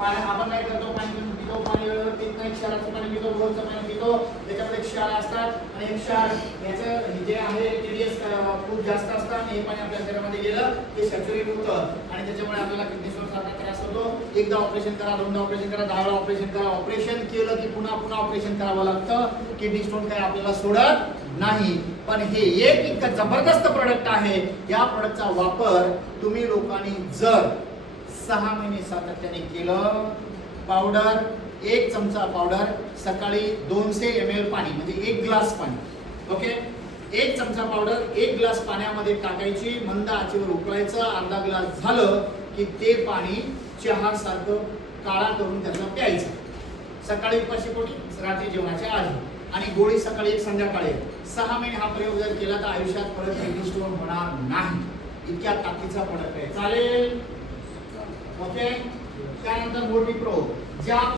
आपण काय करतो, पाणी पितो, पाणी वेळेवर पित नाही, क्षाराचं पाणी पितो, बोरचं पाणी पितो, त्याच्यामध्ये क्षार असतात आणि हे क्षार याचं जे आहे टीडीएस खूप जास्त असतात आणि हे पाणी आपल्या शरीरामध्ये गेलं ते सॅच्युरेट होतं आणि त्याच्यामुळे आपल्याला किडनी स्टोन सारखा त्रास होतो. एकदा ऑपरेशन करा, दोनदा ऑपरेशन करा, 10 वेळा ऑपरेशन करा, ऑपरेशन केलं की पुन्हा पुन्हा ऑपरेशन करावं लागतं. किडनी स्टोन काय आपल्याला सोडत नाही. पण हे एक इतकं जबरदस्त प्रोडक्ट आहे. या प्रोडक्टचा वापर तुम्ही लोकांनी जर 6 महिने सातत्याने केलं, पावडर 1 चमचा पावडर सकाळी 200 ml पाणी म्हणजे 1 ग्लास पाणी, ओके, 1 चमचा पावडर 1 ग्लास पाण्यामध्ये टाकायची, मंद आचेवर उकळायचं, अर्धा ग्लास झालं की ते पाणी चहा सारखं काळा करून त्याला प्यायचं. सकाळी उपाशीपोटी, रात्री जेवणाच्या आधी, आणि गोळी सकाळी 1 संध्याकाळी. 6 महिने हा प्रयोग जर केला तर आयुष्यात परत किडनी स्टोन होणार नाही. इतक्या ताकदीचा प्रोडक्ट आहे. चालेल, ओके. त्यानंतर मोठी प्रो ज्या